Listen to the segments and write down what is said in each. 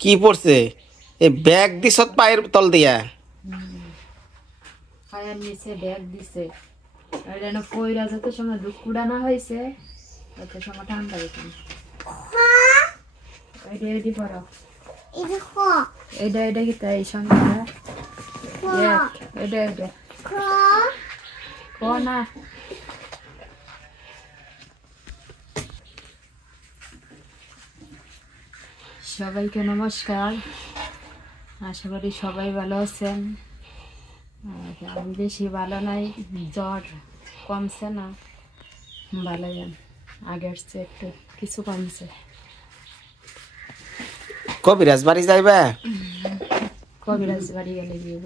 কি পড়ছে এই ব্যাগ দিছত পায়ের তল দিয়া পায়ের নিচে ব্যাগ দিছে আর যেন কইরা যত সময় দুঃখ উড়ানো হয়েছে তত সময় ঠান্ডা হয়েছে এডি পড়ো এটা কি তাই সঙ্গে এটা না সবাইকে নমস্কার। আশা করি সবাই ভালো আছেন। আমি বেশি ভালো নাই, জ্বর কমছে না, ভালো আগের চেয়ে একটু কিছু কমছে। কবিরাজ বাড়ি যাইবা? কবিরাজ বাড়ি গেলে দিব,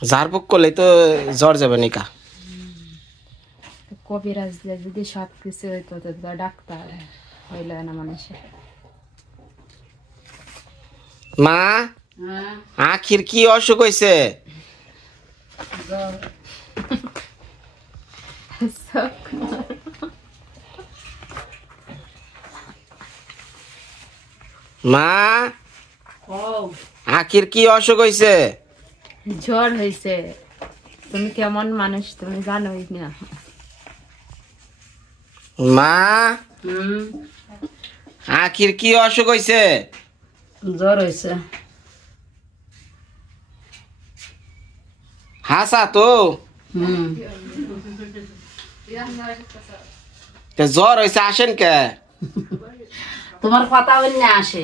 ঝাড়ফুঁক করলে তো জ্বর যাবে নিকা। কবিরাজ যদি সব কিছু হইতো তো ডাক্তার হইল না মানুষের। মা আখির কি অসুখ হয়েছে? মা আখির কি অসুখ হয়েছে? জ্বর হয়েছে। তুমি কেমন মানুষ তুমি জানোই না। মা আখির কি অসুখ হয়েছে? জ্বর হয়েছে। হাসা তো জ্বর হয়েছে, আসেন কে? তোমার কথা বলি না আসে।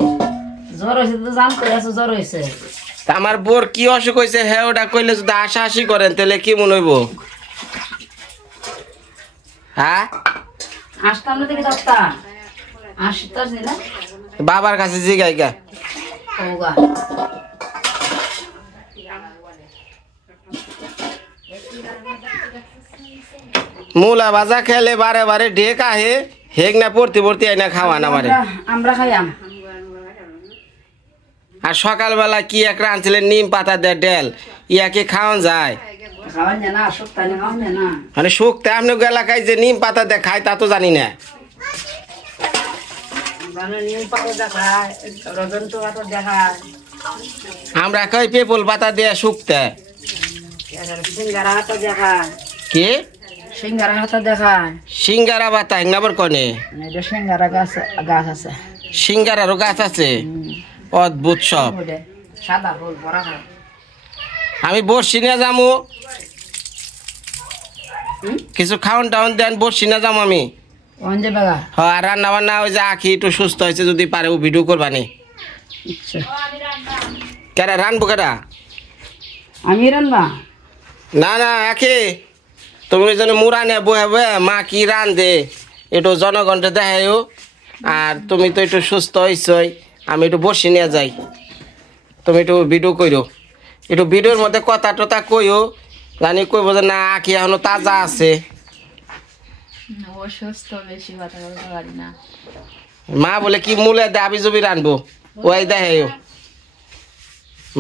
জ্বর হয়েছে তো জানতে আছো জ্বর হয়েছে। আমার বোর কি অসুখ হয়েছে হ্যাঁ ওটা কইলে যদি হাসাহাসি করেন তাহলে কি মনে হইব? হ্যাঁ আসতাম না দেখি দত্তা আসতে না বাবার কাছে জিগাই গা। ওগা মূলা ভাজা খেলে বারে বারে ঢেক আহে, হেক না পড়তে পড়তে আইনা খাওয়া না বারে। আমরা খাইয়াম। আর সকালবেলা কি এক রাঁধছিলেন নিম পাতা দিয়ে ডেল, ইয়াকে খাওয়ান যায়? খাওয়ান যায় না, শুক্তানি খাওয়ান যায় না। মানে শুক্তে আপনি এলাকায় যে নিম পাতা দিয়ে খায় তা তো জানি না। নিম পাতা দেখায়, রজন্ত পাতা দেখায়, আমরা কই পেপল পাতা দিয়ে শুক্তে। সিঙ্গারা হাতা দেখায়। কি সিঙ্গারা হাতা দেখায়? সিঙ্গারা পাতা একনাবার কনে এটা সিঙ্গারা গাছ গাছ আছে। সিঙ্গারারও গাছ আছে? অদ্ভুত সব। সাদা ফুল ভরা। আমি বসছি না যামু, কিছু খাওয়ান টাউন দেন, বসছি না যাম আমি। হ্যাঁ রান্না বান্না ওই যে আখি একটু সুস্থ হয়েছে যদি পারে ও ভিডিও করবানি। কেরা রানবো কেরা? আমি রান্না না না আখি তুমি ওই জন্য মুরা নিয়ে বহে বহে মা কি রান দে একটু জনগণটা দেখাইও। আর তুমি তো একটু সুস্থ হয়েছই, আমি একটু বসে নিয়ে যাই, তুমি একটু ভিডিও করো, একটু ভিডিওর মধ্যে কথা টথা কইও, জানি কইব যে না আখি এখনো তাজা আছে। অসুস্থ, বেশি কথা বলতে পারি না। মা বলে কি মূলে দাবি জবি রানবো, ওই দেখাইও।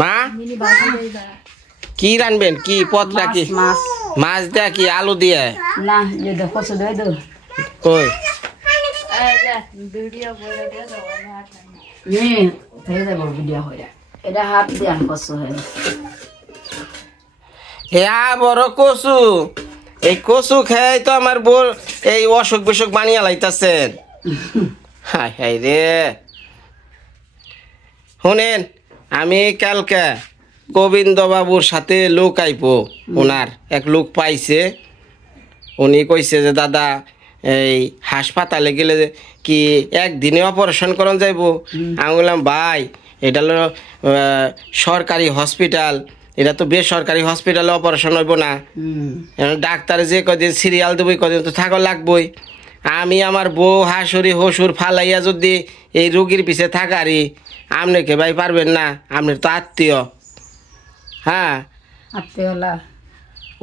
মা কি রানবেন? কি পথটা কি? মাছ দেয়া কি আলু দিয়ে? না দেখো কই এটা হাত দিয়ে কচু হয়। হ্যাঁ বড় কচু, এই কচু খেয়ে তো আমার বোর এই অসুখ বিসুখ বানিয়ে লাইতাছেন। হাই হাই রে। শুনেন আমি কালকে গোবিন্দ বাবুর সাথে লোক আইপো, ওনার এক লোক পাইছে, উনি কইছে যে দাদা এই হাসপাতালে গেলে কি একদিনে অপারেশন করান যাইব? আমি বললাম ভাই এটা হলো সরকারি হসপিটাল, এটা তো বেসরকারি হসপিটালে অপারেশন হইব না। ডাক্তারে যে কদিন সিরিয়াল দেবই কদিন তো থাকা লাগবই। আমি আমার বউ হাসুরি হসুর ফালাইয়া যদি এই রুগীর পিছে থাকারি আপনি কে ভাই পারবেন না? আপনার তো আত্মীয়। হ্যাঁ আত্মীয়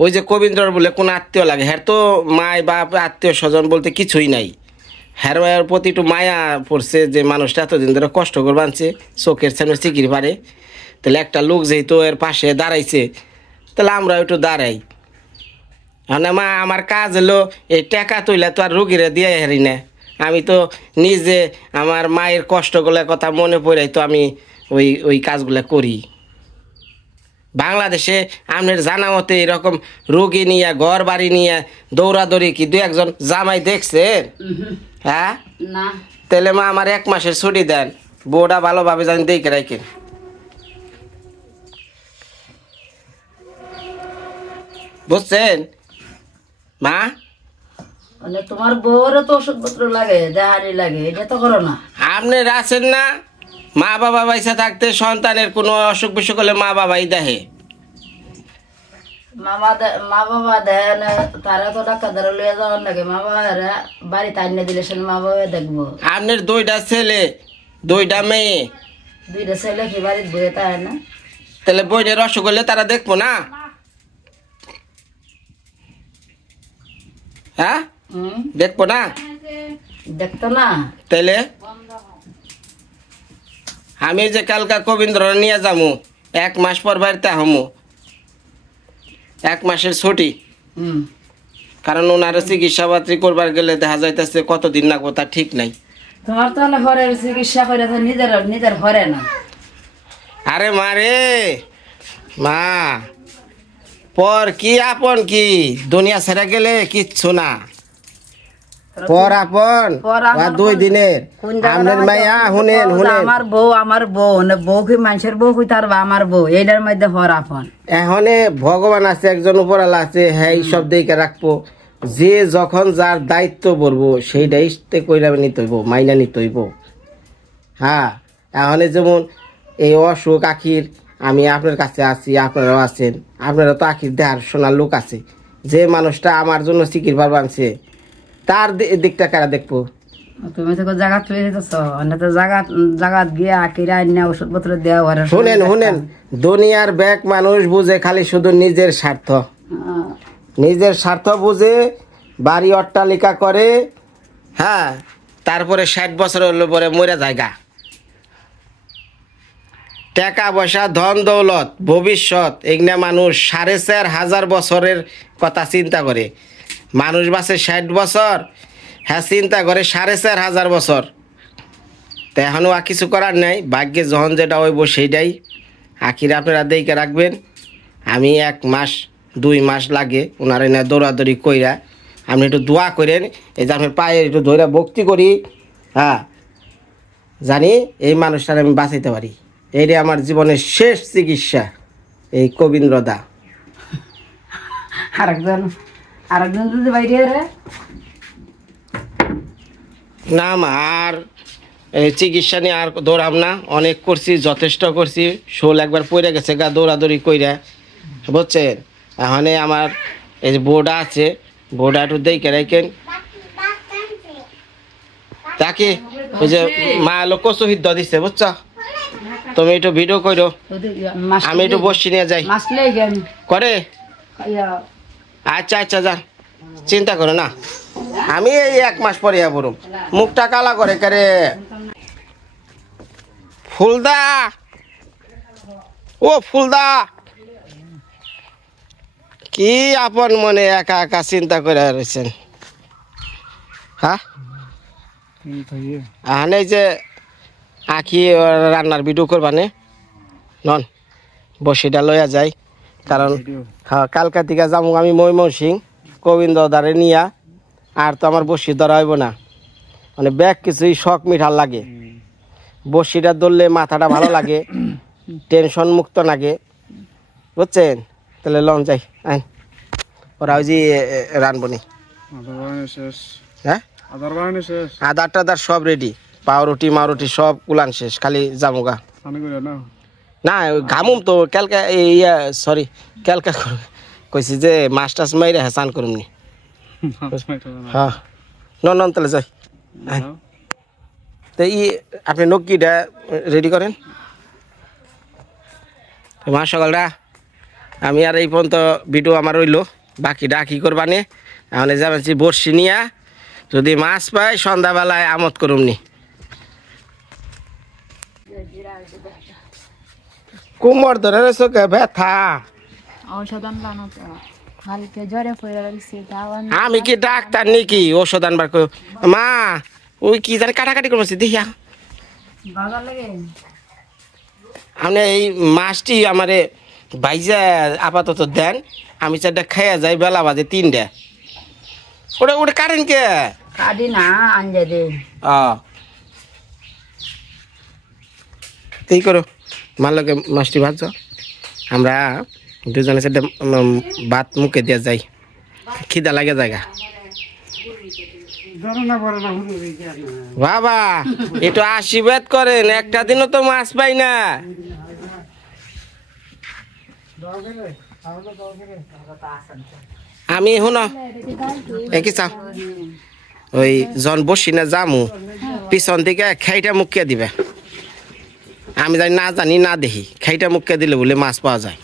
ওই যে কবীন্দ্রর বলে কোন আত্মীয় লাগে, হ্যাঁ তো মায় বাপ আত্মীয় স্বজন বলতে কিছুই নাই। হ্যার প্রতি একটু মায়া পড়ছে যে মানুষটা এতদিন ধরে কষ্ট করে বানছে, চোখের সামনে চিকির পারে, তাহলে একটা লোক যেহেতু এর পাশে দাঁড়াইছে তাহলে আমরা একটু দাঁড়াই। মানে মা আমার কাজ হলো এই টাকা তুইলে তো আর রুগীরা দিয়ে হারি না, আমি তো নিজে আমার মায়ের কষ্টগুলোর কথা মনে পড়াই তো আমি ওই কাজগুলো করি। বাংলাদেশে আপনার জানা মতে এরকম রোগী নিয়ে ঘর বাড়ি নিয়ে দৌড়াদৌড়ি কি দু একজন জামাই দেখছেন? হ্যাঁ, না। তাহলে মা আমার 1 মাসের ছুটি দেন, বউটা ভালোভাবে জানি দেখে রাখেন। বুঝছেন মা? মানে তোমার বউরও তো ওষুধপত্র লাগে, দেহারি লাগে, এটা তো করো না। আপনি আছেন না, মা বাবা পয়সা থাকতে সন্তানের কোনো অসুখ বিসুখ হলে মা বাবাই দেখে। মা বাবা দেয় না, তারা তো ডাক্তার দ্বারা লইয়া যাওয়ার লাগে। মা বাবারা বাড়িতে আনিয়ে দিলে সে মা বাবা দেখবো। আপনার 2টা ছেলে 2টা মেয়ে, 2টা ছেলে কি বাড়িতে বয়ে তাই না? তাহলে বইনের অসুখ হলে তারা দেখবো না? হ্যাঁ, দেখবো না? দেখতো না। তাইলে আমি যে কালকা কবীন্দ্র নিয়ে যাবো, 1 মাস পর বাড়িতে হমু, 1 মাসের ছুটি। কারণ ওনার চিকিৎসা পাত্রী করবার গেলে দেখা যাইতেছে কতদিন লাগবো তার ঠিক নাই। তোমার তো ঘরের চিকিৎসা করে তো নিজের ঘরে না। আরে মারে মা, পর কি আপন কি, দুনিয়া ছেড়ে গেলে কিচ্ছু না। পর আপন 2 দিনের। আপনার মাইয়া শুনেন আমার বউ বউ কি মানুষের বউ কি তার আমার বউ, এইটার মধ্যে পর আপন। এখানে ভগবান আছে, একজন উপরালা আছে, হ্যাঁ সব দিকে রাখবো। যে যখন যার দায়িত্ব পড়বো সেইটাই কইরা নিতে হইব, মাইনা নিতে হইব। হ্যাঁ, এখানে যেমন এই অসুখ আখির, আমি আপনার কাছে আছি, আপনারাও আছেন, আপনারা তো আখির দেহার শোনার লোক আছে। যে মানুষটা আমার জন্য চিকিৎসা বানছে তার দিকটা কারা দেখবো? তুমি তো জায়গা তুলে দিতেছ, তো জায়গা গিয়ে আকিরা আইনা ওষুধপত্র দেওয়া। শুনেন দুনিয়ার ব্যাগ মানুষ বুঝে খালি শুধু নিজের স্বার্থ, নিজের স্বার্থ বুঝে বাড়ি অট্টালিকা করে। হ্যাঁ, তারপরে 60 বছর হলো পরে মরে জায়গা। টাকা পয়সা ধন দৌলত ভবিষ্যৎ এগুলা মানুষ 4,500 বছরের কথা চিন্তা করে। মানুষ বাঁচে 60 বছর, হ্যাঁ চিন্তা করে 4,500 বছর। তো এখনও আর কিছু করার নাই, ভাগ্যে যখন যেটা হইব সেইটাই। আখিরে আপনারা দেখে রাখবেন। আমি 1 মাস 2 মাস লাগে ওনার এনে দৌড়াদৌড়ি কইরা, আপনি একটু দোয়া করেন। এই যে আপনার পায়ে একটু ধরে ভক্তি করি, হ্যাঁ জানি এই মানুষটার আমি বাঁচাইতে পারি। এইটা আমার জীবনের শেষ চিকিৎসা, এই কবীন্দ্রদা। আরেকজন যদি বাইরে না মা, আর এই চিকিৎসা নিয়ে আর দৌড়াম না, অনেক করছি, যথেষ্ট করছি। শোল একবার পড়ে গেছে গা দৌড়াদৌড়ি কইরা, বুঝছেন। এখানে আমার এই যে বোর্ডা আছে, বোর্ডা একটু দেখে রাখেন। তাকে ওই যে মা লোক শহীদ দিচ্ছে, বুঝছ, তুমি একটু ভিডিও করো, আমি একটু বসি নিয়ে যাই করে। আচ্ছা যান, চিন্তা করো না, আমি এই 1 মাস পরে পড়ুম। মুখটা কালা করে করে। ফুলদা, ও ফুলদা, কি আপন মনে একা একা চিন্তা করে রয়েছেন? হ্যাঁ, এই যে আখি রান্নার ভিডিও করবানে নন, বসিটা লইয়া যাই। কারণ কালকা থেকে যাবো আমি ময়মনসিং গোবিন্দদারে নিয়া, আর তো আমার বসি ধরা হইব না। মানে ব্যাগ কিছুই শখ মিঠার লাগে, বসিটা ধরলে মাথাটা ভালো লাগে, টেনশন মুক্ত লাগে, বুঝছেন। তাহলে লন যাই, আইন ওরা ওই যে রানবনি। হ্যাঁ, আদার টাদার সব রেডি, পাউরুটি মাউরুটি সব কুলান শেষ, খালি জামুগা না ঘামুম তো ক্যালকা সরি ক্যালকা কইছি যে মাছ টাছ মাইরে হ্যাঁ চান করুমনি। হ্যাঁ নন তাহলে যাই। তো আপনি নকিটা রেডি করেন। মা সকালটা আমি আর এই পর্যন্ত ভিডিও আমার রইলো, বাকিটা কি করবানে এখন যাবেন বর্ষি নিয়া, যদি মাছ পাই সন্ধ্যাবেলায় আমদ করুমনি। কুমর ধরে চোখে ব্যথা, আমি কি ডাক্তার নাকি ঔষধ আনবার? মা ওই কি জানি কাটাকাটি করছি দেখিয়া বাজার লাগে আপনি এই মাছটি আমারে ভাইজা আপাতত দেন আমি চারটা খাইয়া যাই বেলা বাজে 3টা ওটা ওটা কাটেন কে কাটি না আনজা দে এই করো মালকে মাছটি ভাজছ আমরা দুজনে চারটা ভাত মুখে দিয়ে যাই খিদা লাগে জায়গা বাবা একটু আশীর্বাদ করেন একটা দিনও তো মাছ পাই না আমি শুনো একই চাও ওই জন বসি না জামু পিছন থেকে খাইটা মুখিয়া দিবে আমি জানি না জানি না দেখি খাইটা মুখিয়া দিলে বলে মাছ পাওয়া যায়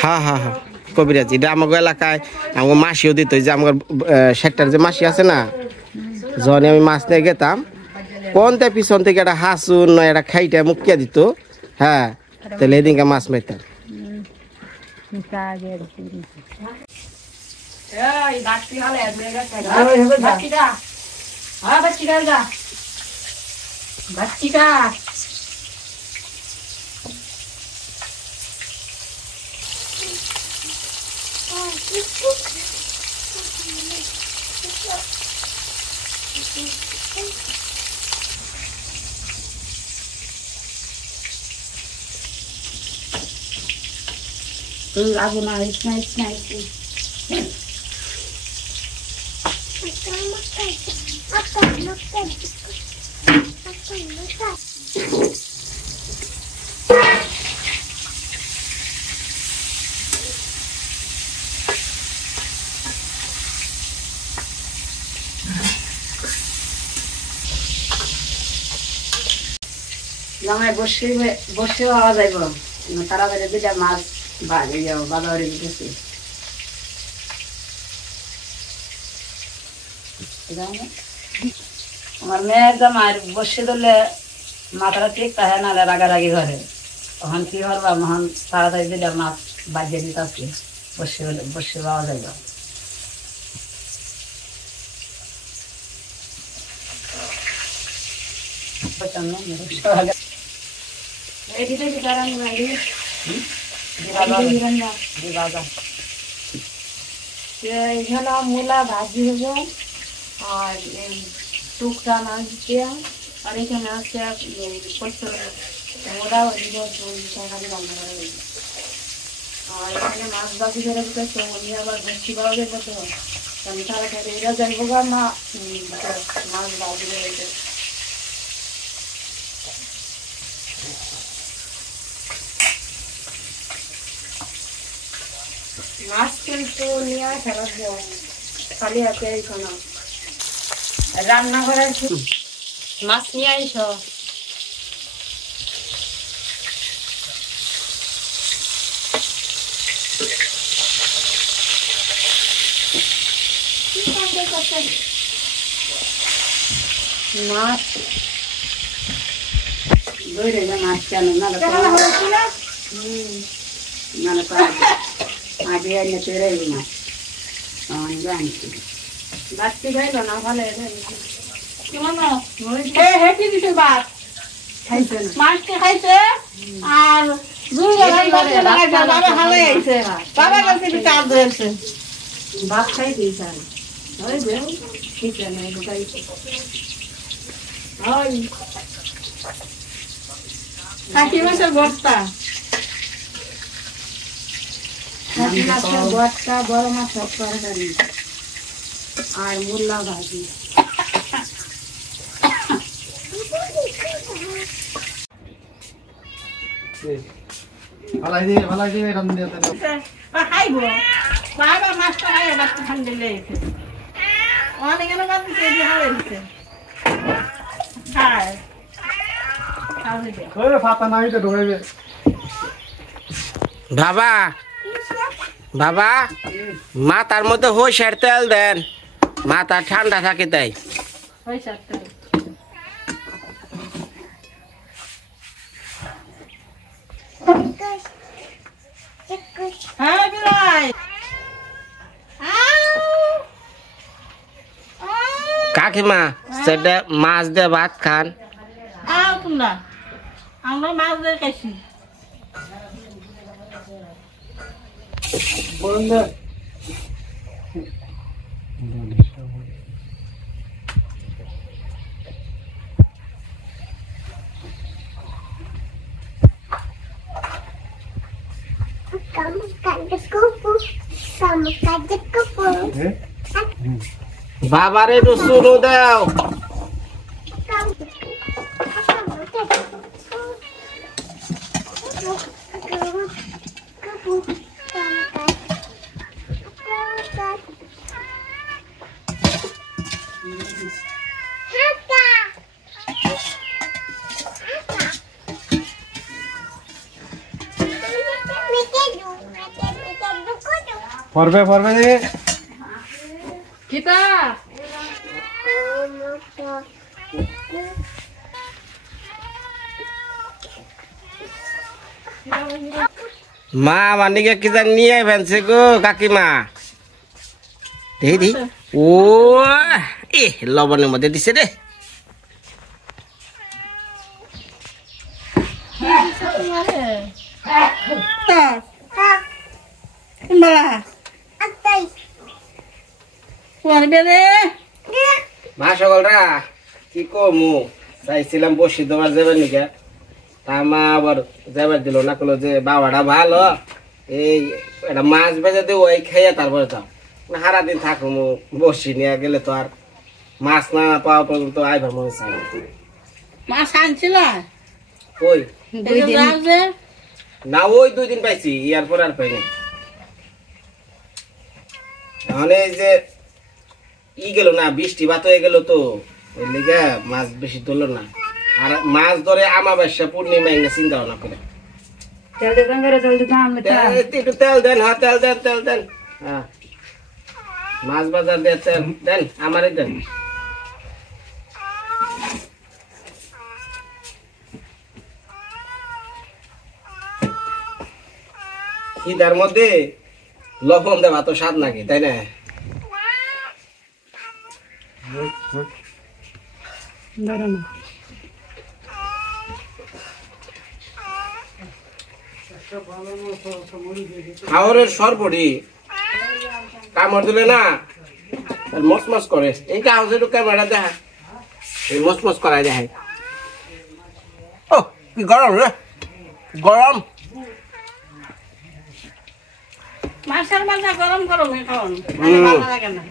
হ্যাঁ হ্যাঁ হ্যাঁ কবিরাজি এটা আমাকে এলাকায় আমাকে মাসিও দিত যে আমার সেক্টর যে মাসি আছে না যখন আমি মাছ নিয়ে গেতাম কোনটা পিছন থেকে একটা হাসুন নয় একটা খাইটা মুখিয়া দিত হ্যাঁ তাহলে এদিনকে মাছ মারতাম আগুন বসে বসে হওয়া যাইব তাড়াতাড়ি দুটা মাছ বাজারে দিতেছি আমার মেয়ের জামার বসে দিলে মাথাটা ঠিক থাকে নাহলে রাগারাগি ঘরে তখন কি করবা মহান তাড়াতাড়ি দুটা মাছ বাজিয়ে দিতেছি বসে বসে পাওয়া যাইব এখানে মূলা ভাজি হবো আর টুকরা মাছ দিয়া আর এখানে আছে মূলা তরকারি রান্না করা হয়েছে আর এখানে মাছ বাজি করে দিতেছে উনি আবার ভর্তি পাওয়া যাবে তো আমি তাড়াতাড়ি এরা যাইবো না মাছ বাজি করে মাছ কিন্তু নিয়ে ফেরত দেওয়া খালি হাতে এখানে রান্না করার মাছ নিয়ে আইস মাছ ধরে মাছ কেন না আগে এনে তৈরি মাছ জানছি বাচ্চি খাইল না ভালো মাছকে খাইছে আর বাবা কাছে চার ধরেছে ভাত খাই দিয়েছে ঠিক আছে খাসি মাছের ভর্তা খাসি মাছের ভর্তা বড় মাছের তরকারি আর মূলা ভাজি খাইব বাবা মাছটা খাই বাচ্চা ঠান্ডা লেগেছে অনেক বাদ দিচ্ছে হাওয়া দিচ্ছে খায় বাবা বাবা মাথার মধ্যে হইসার তেল দেন মাথা ঠান্ডা থাকে তাই হ্যাঁ বিলাই কাকিমা সেটা মাছ দিয়ে ভাত খান। আও তোমরা আমরা মাছ দিয়ে খাইছি। বাবারে একটু শুরু দাও। পড়বে রে কিতা মা মানিকে কি জানি নিয়ে ফেলছে গো কাকিমা। দেখি ও এ লবণের মধ্যে দিছে রে। মা সকলরা কি কমু চাইছিলাম বসি তোমার যাবার নিকে, তা মা আবার যাবার দিল না, কলো যে বাবাটা ভালো এই একটা মাছ ভেজে দেবো এই খেয়ে তারপরে যাও। সারা দিন থাকো বসি নিয়ে গেলে তো আর মাছ না পাওয়া পর্যন্ত আইবার মনে চাই না। মাছ আনছিল ওই যে না ওই 2 দিন পাইছি, ইয়ার পর আর পাইনি। তাহলে এই যে গেল না, বৃষ্টি বাত হয়ে গেল তো ওই লেগে মাছ বেশি ধরলো না। আর মাছ ধরে আমাবাস্যা পূর্ণিমা এগুলো চিন্তা ভাবনা করে। একটু তেল দেন, হ্যাঁ তেল দেন হ্যাঁ, মাছ বাজার দিয়ে তেল দেন, আমারই দেন। খিদার মধ্যে লবণ দেওয়া তো স্বাদ নাকি, তাই না? খাওয়ারের সরবড়ি কামড় দিলে না মসমস করে। এই কাগজে ক্যামেরা দেখা এই মসমস করাই দেখায়। ও কি গরম রে, গরম। মাছের মাথা গরম গরম এখন ভালো লাগে না।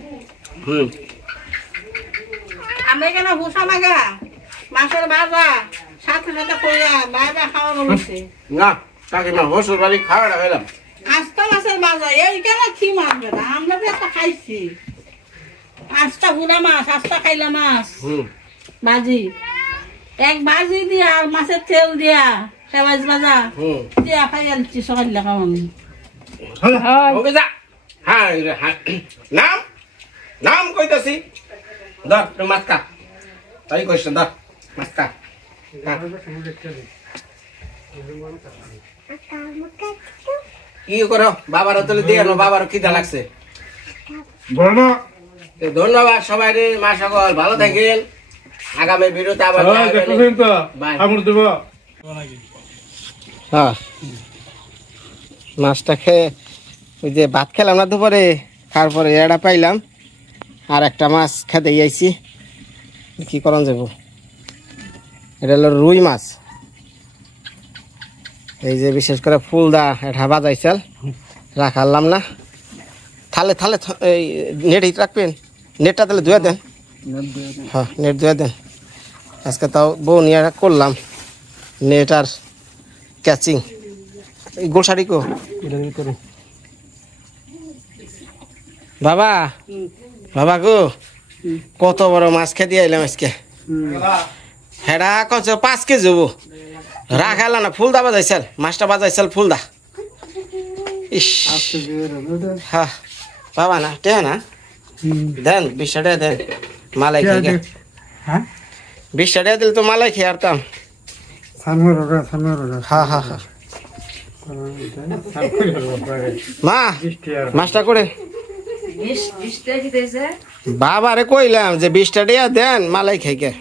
আমরা এখানে ভুষা লাগা মাছের বাজা সাথে সাথে কইয়া বাইরে খাওয়ানো হচ্ছে না কাকিমা হসুর বাড়ি খাওয়াটা খেলাম। আস্তা মাছের বাজা এইখানে কি মারবে না, আমরা তো একটা খাইছি আস্তা গুড়া মাছ, আস্তা খাইলা মাছ ভাজি, এক ভাজি দিয়া আর মাছের তেল দিয়া সেবাজ বাজা দিয়া খাই আনছি সকাল খাওয়ানো। নাম নাম কইতাছি ধর মাছ খা, তাই কইস ধর মাছ খা। কি করো বাবার তুলে দিয়ে বাবার খিদা লাগছে। ধন্যবাদ সবাই, মা সকল ভালো থাকেন। আগামী ভিডিওতে আবার মাছটা খেয়ে ওই যে ভাত খেলাম না দুপুরে, খাওয়ার পরে এটা পাইলাম আর একটা মাছ খেতে যাইছি। কি করন যাব, এটা হলো রুই মাছ। এই যে বিশেষ করে ফুলদা এটা বাজাইছাল রাখালাম না, থালে থালে এই নেট রাখবেন, নেটটা তাহলে ধুয়ে দেন। হ্যাঁ নেট ধুয়ে দেন। আজকে তাও বউ নিয়ে করলাম নেট আর ক্যাচিং। এই গোসারি কো বাবা, বাবা গো কত বড় মাছ খেতে আইলাম আজকে। হেডা কত 5 কেজি হবো, রাখালা না ফুলদা বাজাইছাল, মাছটা বাজাইছাল ফুলদা। ইস হ্যাঁ বাবা না টে না দেন 20 টাকা দেন, মালাই খেয়ে 20 টাকা দিলে তো মালাই খেয়ে আরতাম। হ্যাঁ হ্যাঁ হ্যাঁ মা মাছটা করে বাবারে কইলাম যে 20 টাকা দেন মালাই খাইকে